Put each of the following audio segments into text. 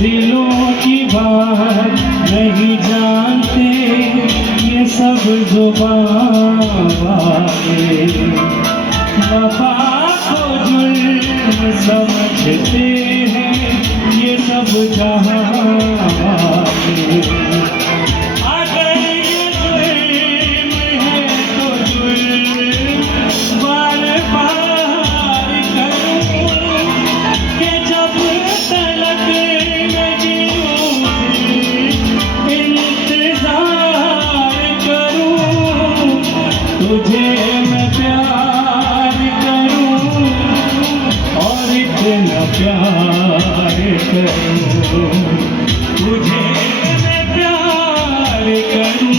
दिलों की बात नहीं जानते ये सब जुबान वाले, वफा को जुल्म समझते हैं ये सब जहां वाले। अगर ये जुल्म है तो जुल्म बार बार करूं कि जब तलक मैं जीऊं इंतजार करूं, तुझे मैं प्यार करूं और इतना प्यार करूं, तुझे मैं प्यार करूं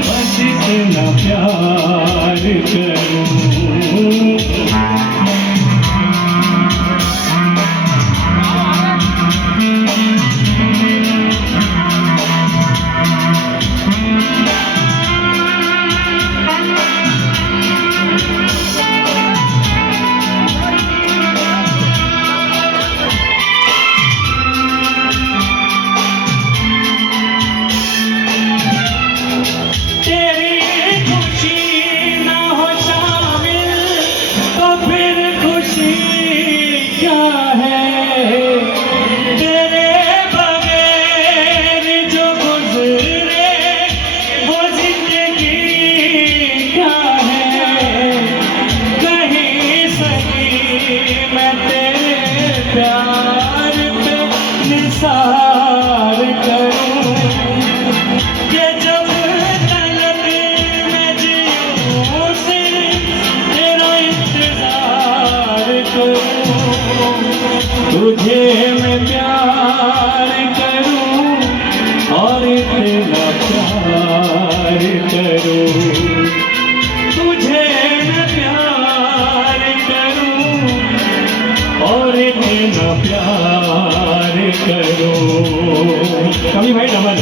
बस इतना प्यार करूं। प्यार पे निसार करूं कि जब तलक मैं जीऊं सिर्फ तेरा इंतजार करूं, तुझे मैं प्यार करूं और इतना प्यार करूं, तुझे मैं प्यार करूं और इतना प्यार करो। कभी भाई डबल